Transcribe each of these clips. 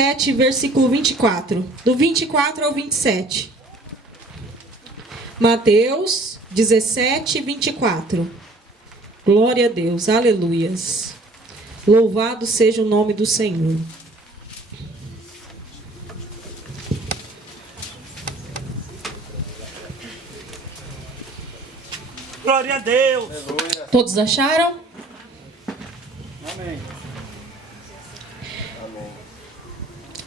7, versículo 24. Do 24 ao 27. Mateus 17, 24. Glória a Deus, aleluias. Louvado seja o nome do Senhor. Glória a Deus. Todos acharam? Amém.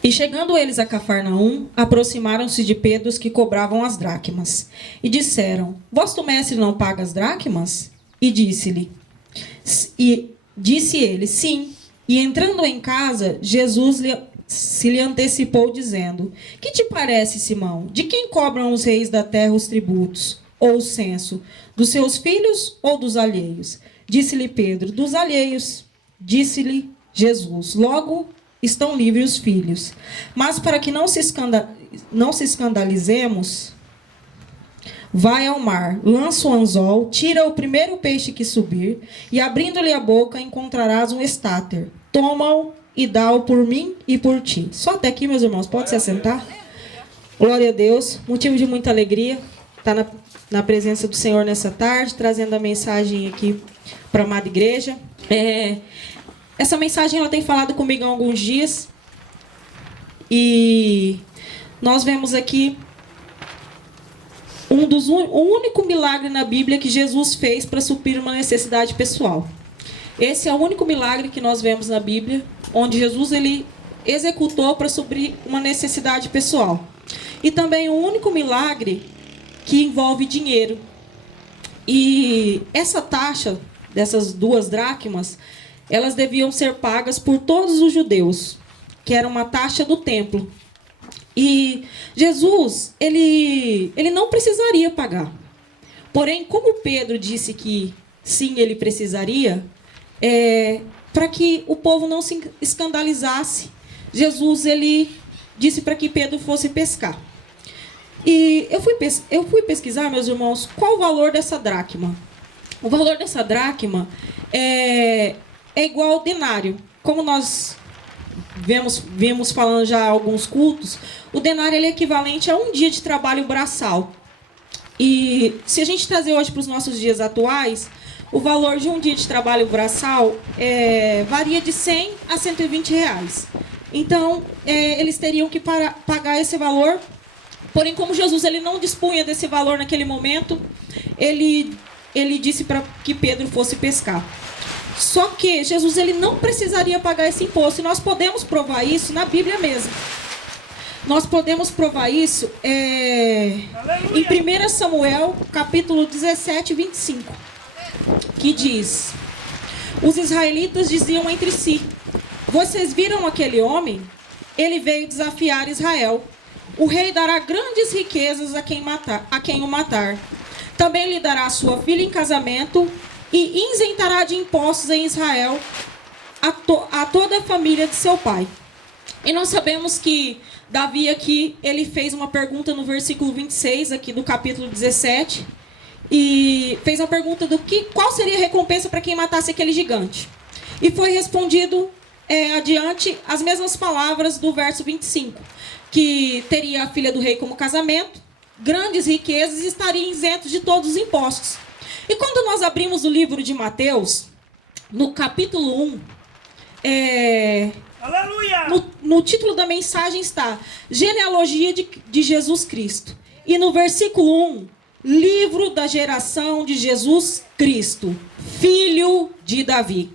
E chegando eles a Cafarnaum, aproximaram-se de Pedro os que cobravam as dracmas. E disseram: Vosso mestre não paga as dracmas? E disse ele: Sim. E entrando em casa, Jesus se lhe antecipou, dizendo: Que te parece, Simão? De quem cobram os reis da terra os tributos, ou o censo? Dos seus filhos ou dos alheios? Disse-lhe Pedro: Dos alheios. Disse-lhe Jesus: Logo estão livres os filhos. Mas para que não se escandalizemos, vai ao mar, lança o anzol, tira o primeiro peixe que subir, e abrindo-lhe a boca encontrarás um estáter. Toma-o e dá-o por mim e por ti. Só até aqui, meus irmãos, pode se assentar? Glória a Deus, motivo de muita alegria estar na presença do Senhor nessa tarde, trazendo a mensagem aqui para a amada igreja. Essa mensagem ela tem falado comigo há alguns dias, e nós vemos aqui o único milagre na Bíblia que Jesus fez para suprir uma necessidade pessoal. Esse é o único milagre que nós vemos na Bíblia, onde Jesus ele executou para suprir uma necessidade pessoal. E também o único milagre que envolve dinheiro. E essa taxa dessas 2 dracmas, elas deviam ser pagas por todos os judeus, que era uma taxa do templo. E Jesus, ele não precisaria pagar. Porém, como Pedro disse que sim, ele precisaria, para que o povo não se escandalizasse, Jesus ele disse para que Pedro fosse pescar. E eu fui pesquisar, meus irmãos, qual o valor dessa dracma. O valor dessa dracma é igual ao denário. Como nós vemos falando já alguns cultos, o denário ele é equivalente a um dia de trabalho braçal. E se a gente trazer hoje para os nossos dias atuais, o valor de um dia de trabalho braçal varia de 100 a 120 reais. Então, eles teriam que pagar esse valor. Porém, como Jesus ele não dispunha desse valor naquele momento, ele disse para que Pedro fosse pescar. Só que Jesus ele não precisaria pagar esse imposto. E nós podemos provar isso na Bíblia mesmo. Nós podemos provar isso em 1 Samuel, capítulo 17, 25. Que diz: Os israelitas diziam entre si: Vocês viram aquele homem? Ele veio desafiar Israel. O rei dará grandes riquezas a quem o matar. Também lhe dará sua filha em casamento e isentará de impostos em Israel a toda a família de seu pai. E nós sabemos que Davi aqui, ele fez uma pergunta no versículo 26 aqui do capítulo 17. E fez a pergunta qual seria a recompensa para quem matasse aquele gigante. E foi respondido adiante as mesmas palavras do verso 25. Que teria a filha do rei como casamento, grandes riquezas e estaria isento de todos os impostos. E quando nós abrimos o livro de Mateus, no capítulo 1, no título da mensagem está Genealogia de Jesus Cristo. E no versículo 1, livro da geração de Jesus Cristo, filho de Davi.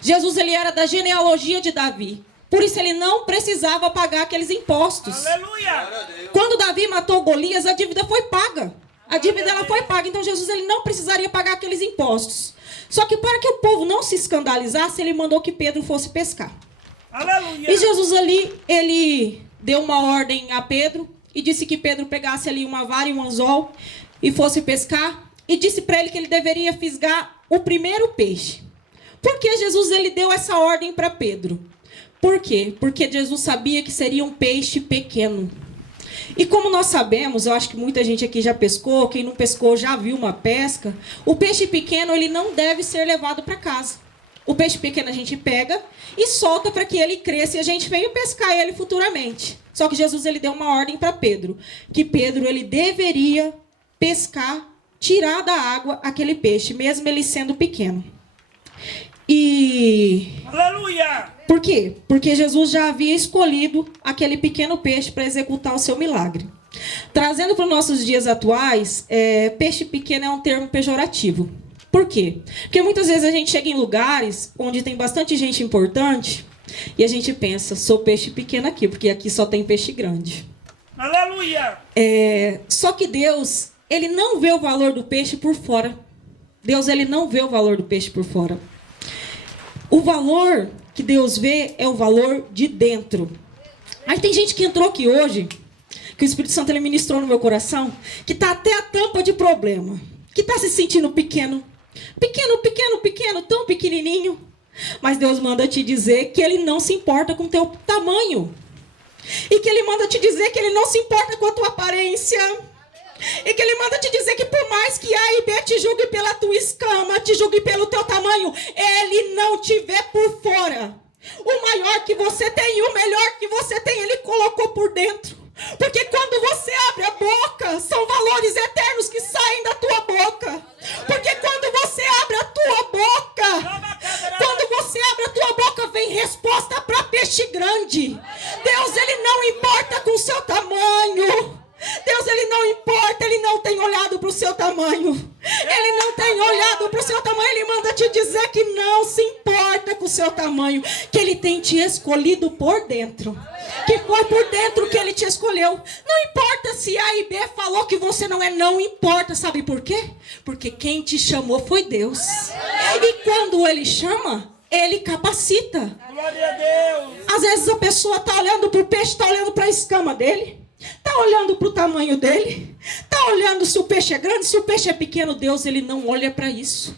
Jesus ele era da genealogia de Davi. Por isso ele não precisava pagar aqueles impostos. Aleluia! Quando Davi matou Golias, a dívida foi paga. A dívida ela foi paga. Então Jesus ele não precisaria pagar aqueles impostos. Só que para que o povo não se escandalizasse, ele mandou que Pedro fosse pescar. Aleluia! E Jesus ali, ele deu uma ordem a Pedro e disse que Pedro pegasse ali uma vara e um anzol e fosse pescar. E disse para ele que ele deveria fisgar o primeiro peixe. Por que Jesus ele deu essa ordem para Pedro? Por quê? Porque Jesus sabia que seria um peixe pequeno. E como nós sabemos, eu acho que muita gente aqui já pescou, quem não pescou já viu uma pesca, o peixe pequeno ele não deve ser levado para casa. O peixe pequeno a gente pega e solta para que ele cresça e a gente venha pescar ele futuramente. Só que Jesus ele deu uma ordem para Pedro, que Pedro ele deveria pescar, tirar da água aquele peixe, mesmo ele sendo pequeno. E Aleluia! por quê? Porque Jesus já havia escolhido aquele pequeno peixe para executar o seu milagre. Trazendo para os nossos dias atuais, peixe pequeno é um termo pejorativo. Por quê? Porque muitas vezes a gente chega em lugares onde tem bastante gente importante e a gente pensa, sou peixe pequeno aqui, porque aqui só tem peixe grande. Aleluia! Só que Deus, ele não vê o valor do peixe por fora. Deus, ele não vê o valor do peixe por fora. O valor que Deus vê é o valor de dentro. Aí tem gente que entrou aqui hoje, que o Espírito Santo ele ministrou no meu coração, que está até a tampa de problema, que está se sentindo pequeno, tão pequenininho. Mas Deus manda te dizer que ele não se importa com o teu tamanho. E que ele manda te dizer que ele não se importa com a tua aparência. E que ele manda te dizer que por mais que A e B te julgue pela tua escama, te julgue pelo teu tamanho, ele não te vê por fora. O maior que você tem e o melhor que você tem, ele colocou por dentro. Porque quando você abre a boca, são valores eternos que saem da tua boca. Porque quando você abre a tua boca, vem resposta para peixe grande. Deus, ele não importa com o seu tamanho. Deus, ele não importa, ele não tem olhado para o seu tamanho. Ele não tem olhado para o seu tamanho, ele manda te dizer que não se importa com o seu tamanho, que ele tem te escolhido por dentro. Que foi por dentro que ele te escolheu. Não importa se A e B falou que você não é, não importa. Sabe por quê? Porque quem te chamou foi Deus. E quando ele chama, ele capacita. Glória a Deus! Às vezes a pessoa está olhando para o peixe, está olhando para a escama dele. Está olhando para o tamanho dele. Está olhando se o peixe é grande, se o peixe é pequeno. Deus, ele não olha para isso.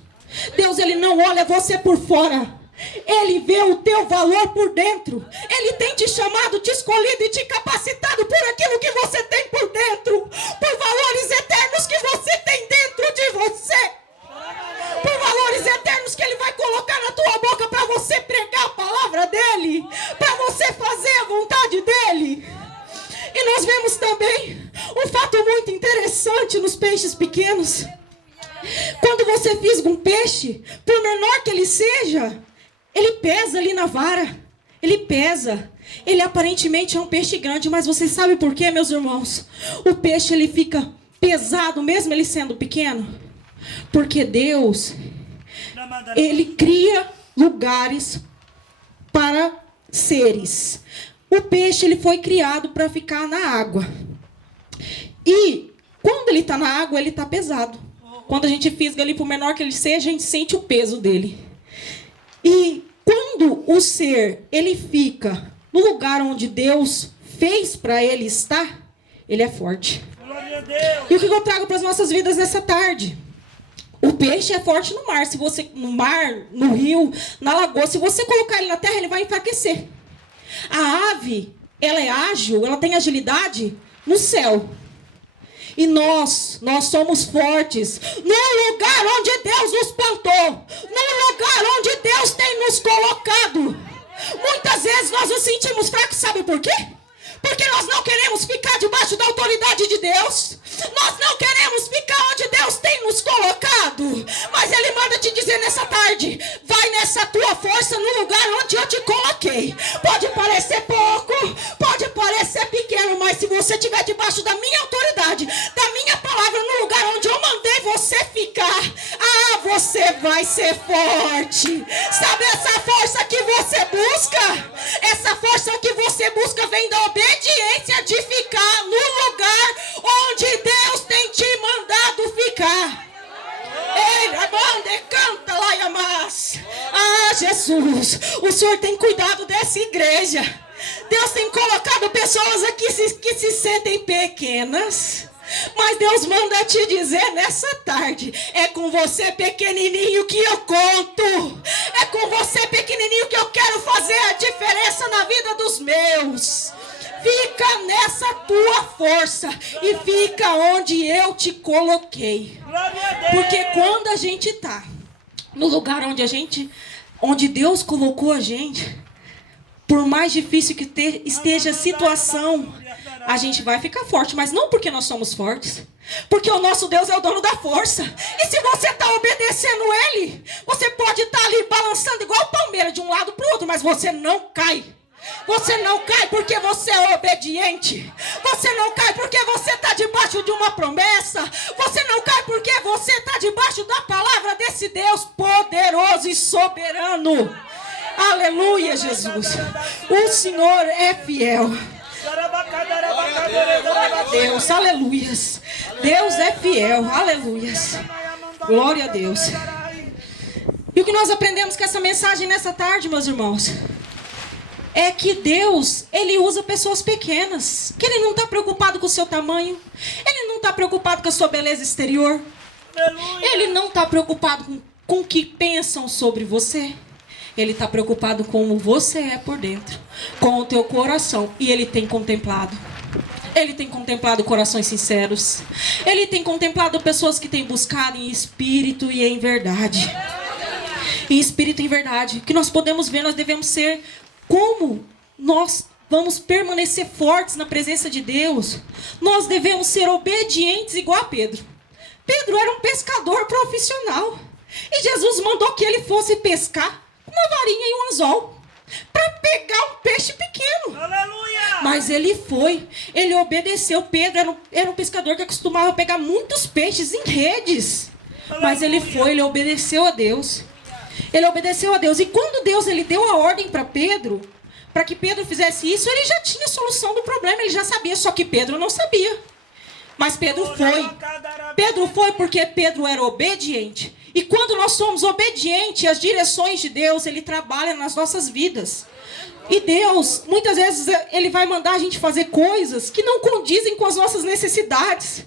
Deus, ele não olha você por fora. Ele vê o teu valor por dentro. Ele tem te chamado, te escolhido e te capacitado por aquilo que você tem por dentro. Por valores eternos que você tem dentro de você. Por valores eternos que ele vai colocar na tua boca para você pregar a palavra dele. Para você fazer a vontade dele. E nós vemos também um fato muito interessante nos peixes pequenos. Quando você fisga um peixe, por menor que ele seja, ele pesa ali na vara. Ele pesa. Ele aparentemente é um peixe grande, mas você sabe por quê, meus irmãos? O peixe ele fica pesado mesmo ele sendo pequeno. Porque Deus, ele cria lugares para seres. O peixe ele foi criado para ficar na água. E quando ele está na água, ele está pesado. Quando a gente fisga ali, por menor que ele seja, a gente sente o peso dele. E quando o ser ele fica no lugar onde Deus fez para ele estar, ele é forte. Glória a Deus! E o que eu trago para as nossas vidas nessa tarde? O peixe é forte no mar. Se você no mar, no rio, na lagoa, se você colocar ele na terra, ele vai enfraquecer. A ave, ela é ágil, ela tem agilidade no céu. E nós somos fortes no lugar onde Deus nos plantou, no lugar onde Deus tem nos colocado. Muitas vezes nós nos sentimos fracos, sabe por quê? Porque nós não queremos ficar debaixo da autoridade de Deus. Nós não queremos ficar onde Deus tem nos colocado. Mas Ele manda te dizer nessa tarde, vai nessa tua força no lugar onde eu te coloquei. Pode parecer pouco, pode parecer pequeno, mas se você estiver debaixo da minha autoridade, da minha palavra, no lugar onde eu mandei você ficar, você vai ser forte. Sabe essa força que você busca? Essa força que você busca vem da obediência de ficar no lugar onde Deus tem te mandado ficar. Canta lá, Yamas. Jesus, o Senhor tem cuidado dessa igreja. Deus tem colocado pessoas aqui que se sentem pequenas. Mas Deus manda te dizer nessa tarde, é com você pequenininho que eu conto. É com você pequenininho que eu quero fazer a diferença na vida dos meus. Fica nessa tua força e fica onde eu te coloquei. Porque quando a gente tá no lugar onde a gente onde Deus colocou a gente, por mais difícil que esteja a situação, a gente vai ficar forte, mas não porque nós somos fortes, porque o nosso Deus é o dono da força. E se você está obedecendo Ele, você pode estar ali balançando igual palmeira de um lado para o outro, mas você não cai. Você não cai porque você é obediente. Você não cai porque você está debaixo de uma promessa. Você não cai porque você está debaixo da palavra desse Deus poderoso e soberano. Aleluia, Jesus. O Senhor é fiel. Deus, aleluias. Deus é fiel, aleluias. Glória a Deus. E o que nós aprendemos com essa mensagem nessa tarde, meus irmãos, é que Deus, Ele usa pessoas pequenas, que Ele não está preocupado com o seu tamanho, Ele não está preocupado com a sua beleza exterior, Ele não está preocupado com o que pensam sobre você. Ele está preocupado com como você é por dentro, com o teu coração. E Ele tem contemplado. Ele tem contemplado corações sinceros. Ele tem contemplado pessoas que têm buscado em espírito e em verdade. Em espírito e em verdade. Que nós podemos ver, nós devemos ser como nós vamos permanecer fortes na presença de Deus. Nós devemos ser obedientes igual a Pedro. Pedro era um pescador profissional. E Jesus mandou que ele fosse pescar uma varinha e um anzol para pegar um peixe pequeno. Aleluia! Mas ele foi, ele obedeceu. Pedro era um pescador que costumava pegar muitos peixes em redes. Aleluia! Mas ele foi, ele obedeceu a Deus. Ele obedeceu a Deus. E quando Deus ele deu a ordem para Pedro, para que Pedro fizesse isso, ele já tinha a solução do problema, ele já sabia, só que Pedro não sabia. Mas Pedro foi. Pedro foi porque Pedro era obediente. E quando nós somos obedientes às direções de Deus, Ele trabalha nas nossas vidas. E Deus, muitas vezes, Ele vai mandar a gente fazer coisas que não condizem com as nossas necessidades.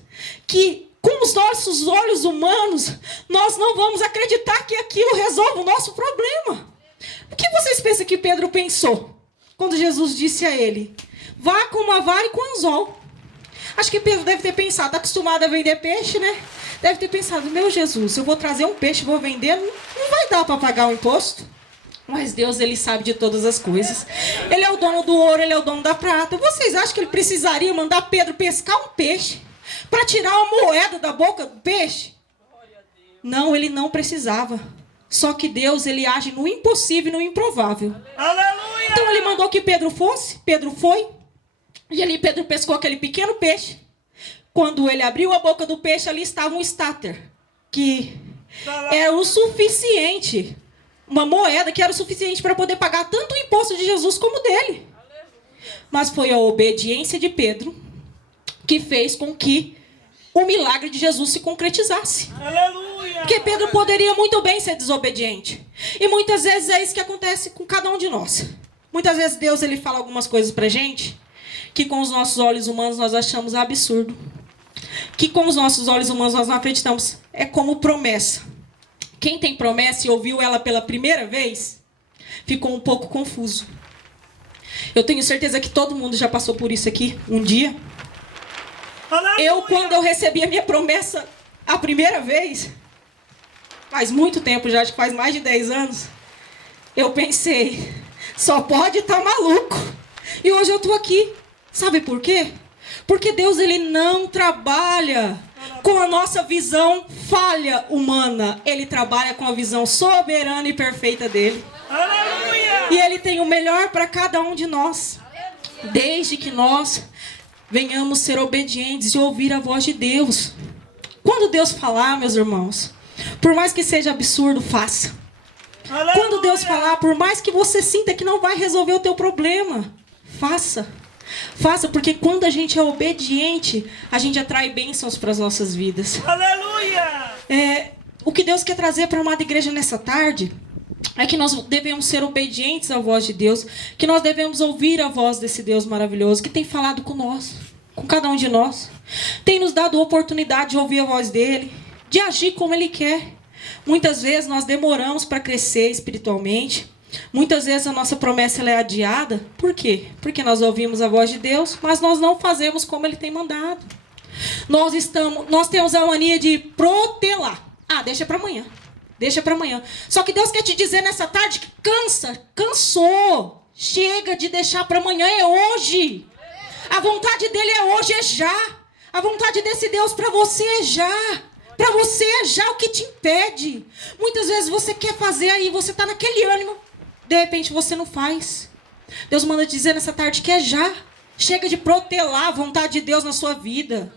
Que com os nossos olhos humanos, nós não vamos acreditar que aquilo resolve o nosso problema. O que vocês pensam que Pedro pensou? Quando Jesus disse a ele, vá com uma vara e com um anzol. Acho que Pedro deve ter pensado, está acostumado a vender peixe, né? Deve ter pensado, meu Jesus, eu vou trazer um peixe, vou vender, não vai dar para pagar o imposto. Mas Deus, Ele sabe de todas as coisas. Ele é o dono do ouro, Ele é o dono da prata. Vocês acham que Ele precisaria mandar Pedro pescar um peixe para tirar uma moeda da boca do peixe? Não, Ele não precisava. Só que Deus, Ele age no impossível e no improvável. Aleluia! Então Ele mandou que Pedro fosse, Pedro foi. E ali Pedro pescou aquele pequeno peixe. Quando ele abriu a boca do peixe, ali estava um estáter, que era o suficiente, uma moeda que era o suficiente para poder pagar tanto o imposto de Jesus como dele. Mas foi a obediência de Pedro que fez com que o milagre de Jesus se concretizasse. Aleluia! Porque Pedro poderia muito bem ser desobediente. E muitas vezes é isso que acontece com cada um de nós. Muitas vezes Deus ele fala algumas coisas pra gente que com os nossos olhos humanos nós achamos absurdo. Que com os nossos olhos humanos nós não acreditamos. É como promessa. Quem tem promessa e ouviu ela pela primeira vez, ficou um pouco confuso. Eu tenho certeza que todo mundo já passou por isso aqui um dia. Aleluia! Quando eu recebi a minha promessa a primeira vez, faz muito tempo já, acho que faz mais de 10 anos, eu pensei, só pode estar maluco. E hoje eu estou aqui. Sabe por quê? Porque Deus ele não trabalha com a nossa visão falha humana. Ele trabalha com a visão soberana e perfeita dele. Aleluia! E Ele tem o melhor para cada um de nós. Desde que nós venhamos ser obedientes e ouvir a voz de Deus. Quando Deus falar, meus irmãos, por mais que seja absurdo, faça. Aleluia! Quando Deus falar, por mais que você sinta que não vai resolver o teu problema, faça. Faça, porque quando a gente é obediente, a gente atrai bênçãos para as nossas vidas. Aleluia! O que Deus quer trazer para a amada igreja nessa tarde é que nós devemos ser obedientes à voz de Deus, que nós devemos ouvir a voz desse Deus maravilhoso que tem falado com nós, com cada um de nós. Tem nos dado a oportunidade de ouvir a voz dele, de agir como ele quer. Muitas vezes nós demoramos para crescer espiritualmente. Muitas vezes a nossa promessa ela é adiada. Por quê? Porque nós ouvimos a voz de Deus, mas nós não fazemos como Ele tem mandado. Nós temos a mania de protelar. Deixa para amanhã. deixa para amanhã. Só que Deus quer te dizer nessa tarde que cansou. Chega de deixar para amanhã, é hoje. A vontade dele é hoje, é já. A vontade desse Deus para você é já. Para você é já o que te impede. Muitas vezes você quer fazer aí, você está naquele ânimo, de repente você não faz. Deus manda te dizer nessa tarde que é já. Chega de protelar a vontade de Deus na sua vida.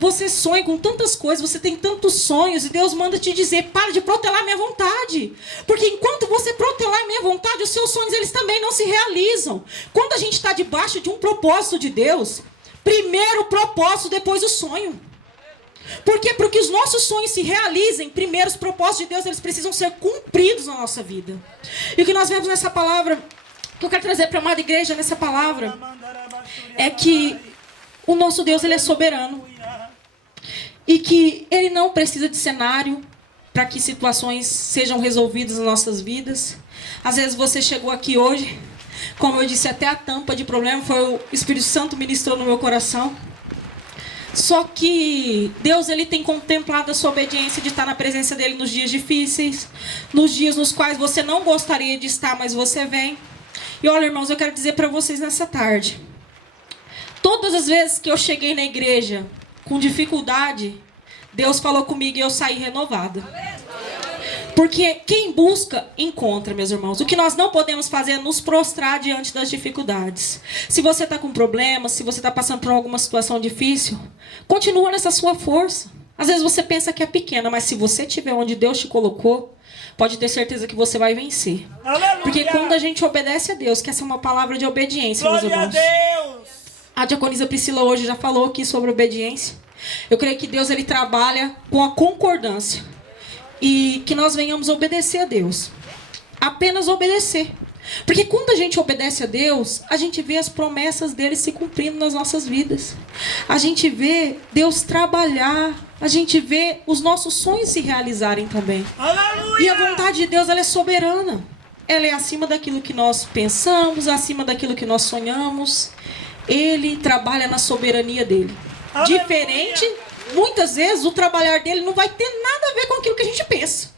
Você sonha com tantas coisas, você tem tantos sonhos, e Deus manda te dizer, para de protelar a minha vontade. Porque enquanto você protelar a minha vontade, os seus sonhos eles também não se realizam. Quando a gente está debaixo de um propósito de Deus, primeiro o propósito, depois o sonho. Por quê? Porque os nossos sonhos se realizem, primeiro os propósitos de Deus, eles precisam ser cumpridos na nossa vida. E o que nós vemos nessa palavra, que eu quero trazer para a amada igreja nessa palavra, é que o nosso Deus, ele é soberano. E que ele não precisa de cenário para que situações sejam resolvidas nas nossas vidas. Às vezes você chegou aqui hoje, como eu disse, até a tampa de problema foi o Espírito Santo ministrou no meu coração. Só que Deus, ele tem contemplado a sua obediência de estar na presença dele nos dias difíceis, nos dias nos quais você não gostaria de estar, mas você vem. E olha, irmãos, eu quero dizer para vocês nessa tarde, todas as vezes que eu cheguei na igreja com dificuldade, Deus falou comigo e eu saí renovada. Porque quem busca, encontra, meus irmãos. O que nós não podemos fazer é nos prostrar diante das dificuldades. Se você está com problemas, se você está passando por alguma situação difícil, continua nessa sua força. Às vezes você pensa que é pequena, mas se você estiver onde Deus te colocou, pode ter certeza que você vai vencer. Aleluia. Porque quando a gente obedece a Deus, que essa é uma palavra de obediência, meus Glória a irmãos. Deus. A diaconisa Priscila hoje já falou aqui sobre obediência. Eu creio que Deus, ele trabalha com a concordância. E que nós venhamos obedecer a Deus. Apenas obedecer. Porque quando a gente obedece a Deus, a gente vê as promessas dele se cumprindo nas nossas vidas. A gente vê Deus trabalhar. A gente vê os nossos sonhos se realizarem também. Aleluia. E a vontade de Deus, ela é soberana. Ela é acima daquilo que nós pensamos, acima daquilo que nós sonhamos. Ele trabalha na soberania dele. Aleluia. Diferente, muitas vezes, o trabalhar dele não vai ter nada a ver com aquilo que a gente pensa.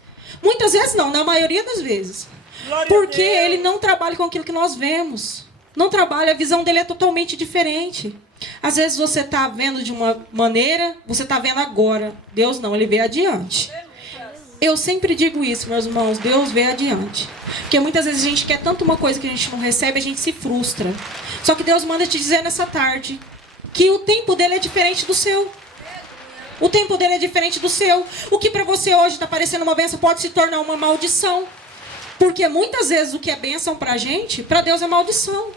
Muitas vezes não, na maioria das vezes. Glória Porque a Deus. ele não trabalha com aquilo que nós vemos. Não trabalha, a visão dele é totalmente diferente. Às vezes você está vendo de uma maneira, você está vendo agora. Deus não, ele vê adiante. Eu sempre digo isso, meus irmãos, Deus vê adiante. Porque muitas vezes a gente quer tanto uma coisa que a gente não recebe, a gente se frustra. Só que Deus manda te dizer nessa tarde que o tempo dele é diferente do seu. O tempo dele é diferente do seu. O que para você hoje está parecendo uma bênção pode se tornar uma maldição. Porque muitas vezes o que é bênção para a gente, para Deus é maldição.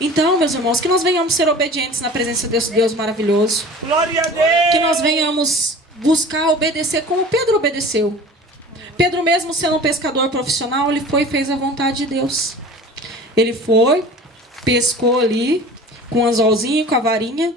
Então, meus irmãos, que nós venhamos ser obedientes na presença desse Deus maravilhoso. Glória a Deus. Que nós venhamos buscar obedecer como Pedro obedeceu. Pedro, mesmo sendo um pescador profissional, ele foi e fez a vontade de Deus. Ele foi, pescou ali, com um anzolzinho, com a varinha,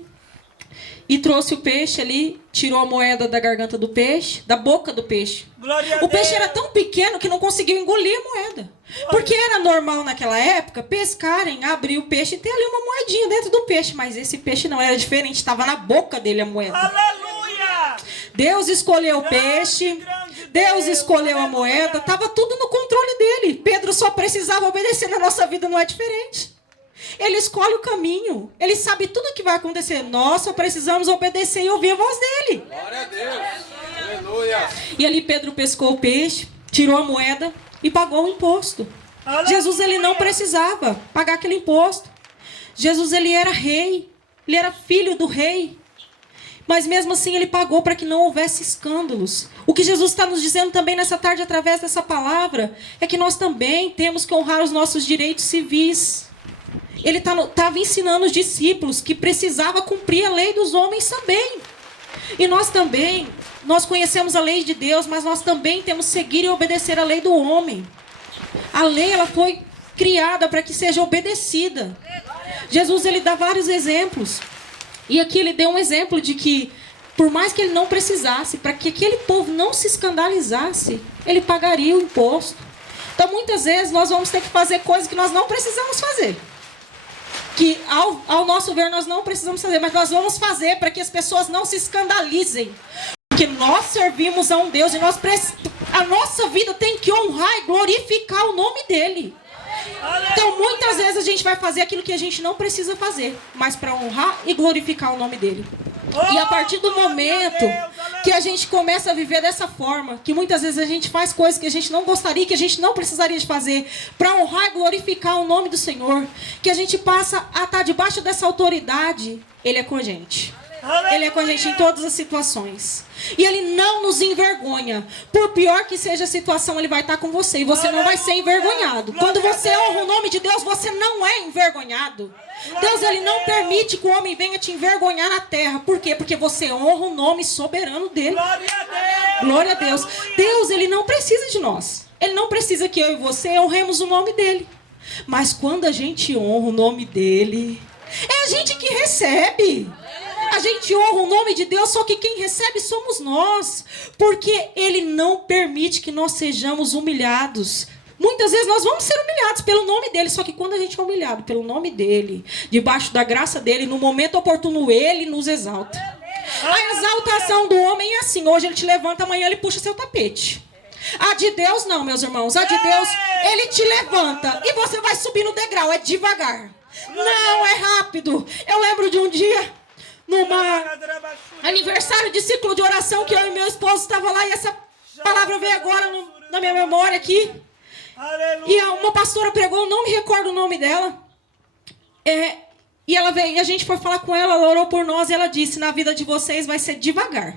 e trouxe o peixe ali, tirou a moeda da garganta do peixe, da boca do peixe. Glória a O peixe Deus. era tão pequeno que não conseguiu engolir a moeda. Porque era normal naquela época pescarem, abrir o peixe e ter ali uma moedinha dentro do peixe. Mas esse peixe não era diferente, estava na boca dele a moeda. Aleluia. Deus escolheu o peixe, Deus escolheu a moeda, estava tudo no controle dele. Pedro só precisava obedecer, na nossa vida não é diferente. Ele escolhe o caminho, ele sabe tudo o que vai acontecer. Nós só precisamos obedecer e ouvir a voz dele. Glória a Deus. Aleluia. E ali Pedro pescou o peixe, tirou a moeda e pagou o imposto. Aleluia. Jesus, ele não precisava pagar aquele imposto. Jesus, ele era rei, ele era filho do rei. Mas mesmo assim ele pagou para que não houvesse escândalos. O que Jesus está nos dizendo também nessa tarde através dessa palavra é que nós também temos que honrar os nossos direitos civis. Ele estava ensinando os discípulos que precisava cumprir a lei dos homens também. E nós também, nós conhecemos a lei de Deus, mas nós também temos que seguir e obedecer a lei do homem. A lei, ela foi criada para que seja obedecida. Jesus, ele dá vários exemplos. E aqui ele deu um exemplo de que, por mais que ele não precisasse, para que aquele povo não se escandalizasse, ele pagaria o imposto. Então, muitas vezes, nós vamos ter que fazer coisas que nós não precisamos fazer. Que ao nosso ver nós não precisamos fazer, mas nós vamos fazer para que as pessoas não se escandalizem. Porque nós servimos a um Deus e nós A nossa vida tem que honrar e glorificar o nome dele. Então, muitas vezes a gente vai fazer aquilo que a gente não precisa fazer, mas para honrar e glorificar o nome dele. E a partir do momento que a gente começa a viver dessa forma, que muitas vezes a gente faz coisas que a gente não gostaria, que a gente não precisaria de fazer, para honrar e glorificar o nome do Senhor, que a gente passa a estar debaixo dessa autoridade, ele é com a gente. Ele é com a gente em todas as situações. E ele não nos envergonha. Por pior que seja a situação, ele vai estar com você. E você não vai ser envergonhado. Quando você honra o nome de Deus, você não é envergonhado. Deus, ele não permite que o homem venha te envergonhar na terra. Por quê? Porque você honra o nome soberano dele. Glória a Deus. Deus, ele não precisa de nós. Ele não precisa que eu e você honremos o nome dele. Mas quando a gente honra o nome dele, é a gente que recebe. A gente honra o nome de Deus, só que quem recebe somos nós. Porque ele não permite que nós sejamos humilhados. Muitas vezes nós vamos ser humilhados pelo nome dele, só que quando a gente é humilhado pelo nome dele, debaixo da graça dele, no momento oportuno, ele nos exalta. A exaltação do homem é assim: hoje ele te levanta, amanhã ele puxa seu tapete. A de Deus não, meus irmãos. A de Deus, ele te levanta e você vai subir no degrau, é devagar. Não, é rápido. Eu lembro de um dia, numa aniversário de ciclo de oração, que eu e meu esposo estavam lá, e essa palavra veio agora na minha memória aqui. E uma pastora pregou, não me recordo o nome dela. E ela veio, e a gente foi falar com ela, ela orou por nós e ela disse: na vida de vocês vai ser devagar.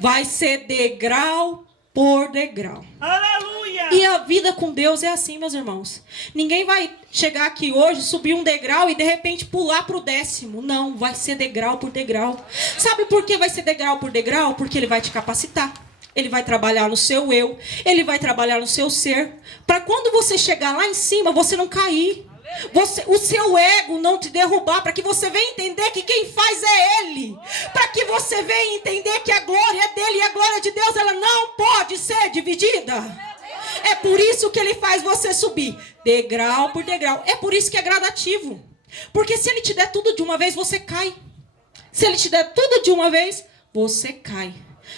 Vai ser degrau por degrau. Aleluia! E a vida com Deus é assim, meus irmãos. Ninguém vai chegar aqui hoje, subir um degrau e de repente pular para o 10º. Não, vai ser degrau por degrau. Sabe por que vai ser degrau por degrau? Porque ele vai te capacitar. Ele vai trabalhar no seu eu. Ele vai trabalhar no seu ser. Para quando você chegar lá em cima, você não cair. O seu ego não te derrubar. Para que você venha entender que quem faz é ele. Para que você venha entender que a glória é dele. E a glória de Deus, ela não pode ser dividida. É por isso que ele faz você subir degrau por degrau. É por isso que é gradativo. Porque se ele te der tudo de uma vez, você cai. Se ele te der tudo de uma vez, você cai.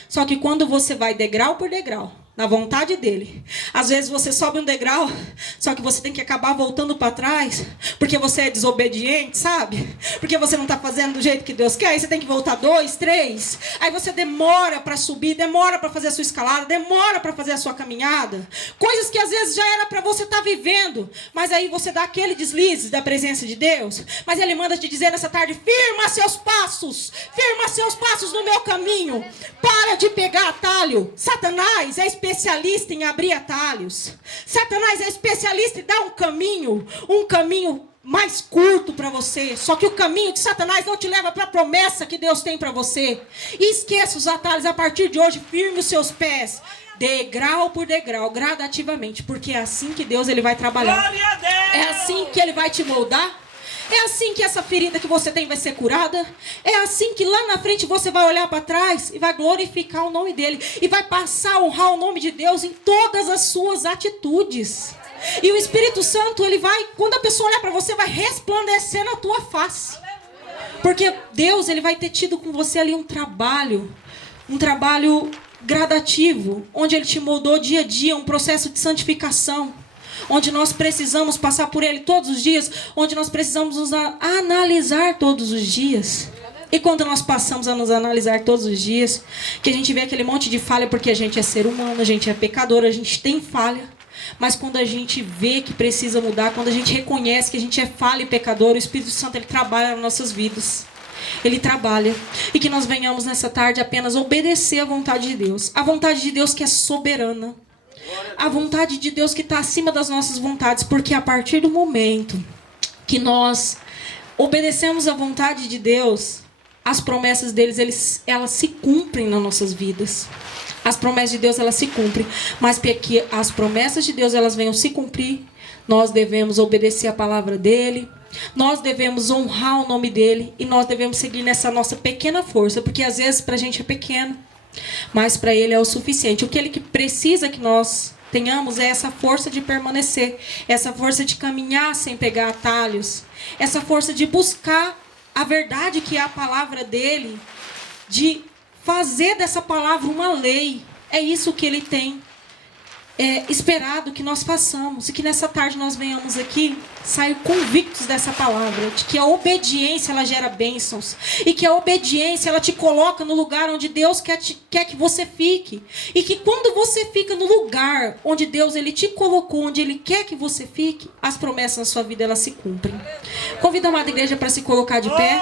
Só que quando você vai degrau por degrau, na vontade dele, às vezes você sobe um degrau, só que você tem que acabar voltando para trás, porque você é desobediente, sabe? Porque você não está fazendo do jeito que Deus quer, aí você tem que voltar 2, 3, aí você demora para subir, demora para fazer a sua escalada, demora para fazer a sua caminhada, coisas que às vezes já era para você estar vivendo, mas aí você dá aquele deslize da presença de Deus, mas ele manda te dizer nessa tarde: firma seus passos no meu caminho, para de pegar atalho. Satanás é especialista em abrir atalhos. Satanás é especialista em dar um caminho mais curto para você. Só que o caminho de Satanás não te leva para a promessa que Deus tem para você. E esqueça os atalhos. A partir de hoje, firme os seus pés, degrau por degrau, gradativamente, porque é assim que Deus ele vai trabalhar. É assim que ele vai te moldar. É assim que essa ferida que você tem vai ser curada. É assim que lá na frente você vai olhar para trás e vai glorificar o nome dele. E vai passar a honrar o nome de Deus em todas as suas atitudes. E o Espírito Santo, ele vai, quando a pessoa olhar para você, vai resplandecer na tua face. Porque Deus, ele vai ter tido com você ali um trabalho gradativo, onde ele te moldou dia a dia, um processo de santificação. Onde nós precisamos passar por ele todos os dias, onde nós precisamos nos analisar todos os dias. E quando nós passamos a nos analisar todos os dias, que a gente vê aquele monte de falha, porque a gente é ser humano, a gente é pecador, a gente tem falha. Mas quando a gente vê que precisa mudar, quando a gente reconhece que a gente é falha e pecador, o Espírito Santo ele trabalha nas nossas vidas. Ele trabalha. E que nós venhamos nessa tarde apenas obedecer à vontade de Deus. A vontade de Deus que é soberana. A vontade de Deus que está acima das nossas vontades, porque a partir do momento que nós obedecemos à vontade de Deus, as promessas deles, elas se cumprem nas nossas vidas. As promessas de Deus, elas se cumprem, mas para que as promessas de Deus elas venham se cumprir, nós devemos obedecer a palavra dele, nós devemos honrar o nome dele e nós devemos seguir nessa nossa pequena força, porque às vezes para a gente é pequeno, mas para ele é o suficiente. O que ele precisa que nós tenhamos é essa força de permanecer, essa força de caminhar sem pegar atalhos, essa força de buscar a verdade que é a palavra dele, de fazer dessa palavra uma lei. É isso que ele tem esperado que nós façamos, e que nessa tarde nós venhamos aqui sair convictos dessa palavra, de que a obediência ela gera bênçãos, e que a obediência ela te coloca no lugar onde Deus quer que você fique, e que quando você fica no lugar onde Deus ele te colocou, onde Ele quer que você fique, as promessas na sua vida elas se cumprem. Convido a amada igreja para se colocar de pé.